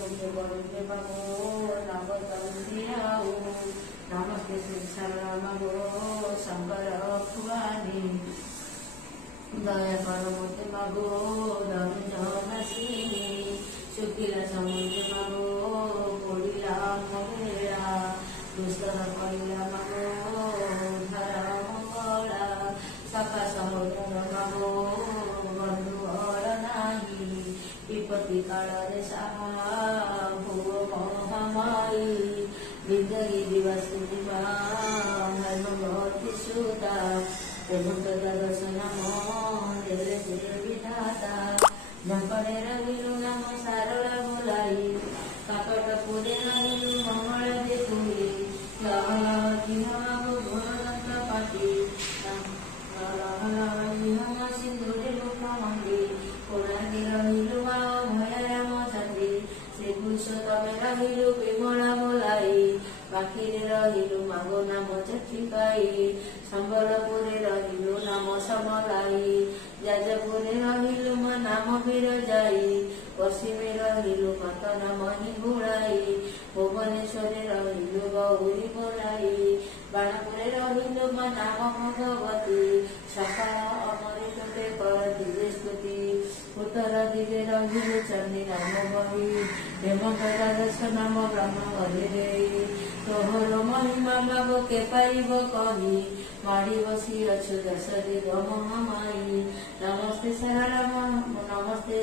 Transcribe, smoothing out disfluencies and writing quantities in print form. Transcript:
मुझे बड़े बाबो नवतंदियाऊ नमस्ते श्री शंकर भवानी दया कर मते मागो धनुजनसिनी शुकिला समुद्र मागो पड़िला महेरा दुस्तर कलिला मागो धरा मंगला सका समुद्र मागो बंधु और नाही विपत्ति काल रे साहा भूव महामारी विद्यागी दिवस भगवती सुता दर्शन विधाता झंपड़े रविलु नाम सारला बोलाई काकट पुरे रविलु मंगल देखुई पाटी सिंधुरे मुख्यमंत्री पुराणी रहिलु भयाराम चंदी श्री पुरुषोत्तम रहिलु विमला बोलाई पाखिरे रहिलु मागो नाम चट्टिकाई संबलपुरे रहिलु नाम समलाई जाजपुरे रहिलु नाम बिरजाई पश्चिमे रहिलु मत नाम हिंगुड़ाई भुवनेश्वरे रहिलु गौरी बोलाई बाणपुरे रहिलु नाम भगवती सकाळ अमृतते करती स्तुति उत्तर दिगे रहिलु चंडी नाम बही हेमंत नाम ब्रह्म हरे तोहर महिमा मागो के पाइब कही माड़ी बसी अछु दश दिग महामाई नमस्ते सारा नमस्ते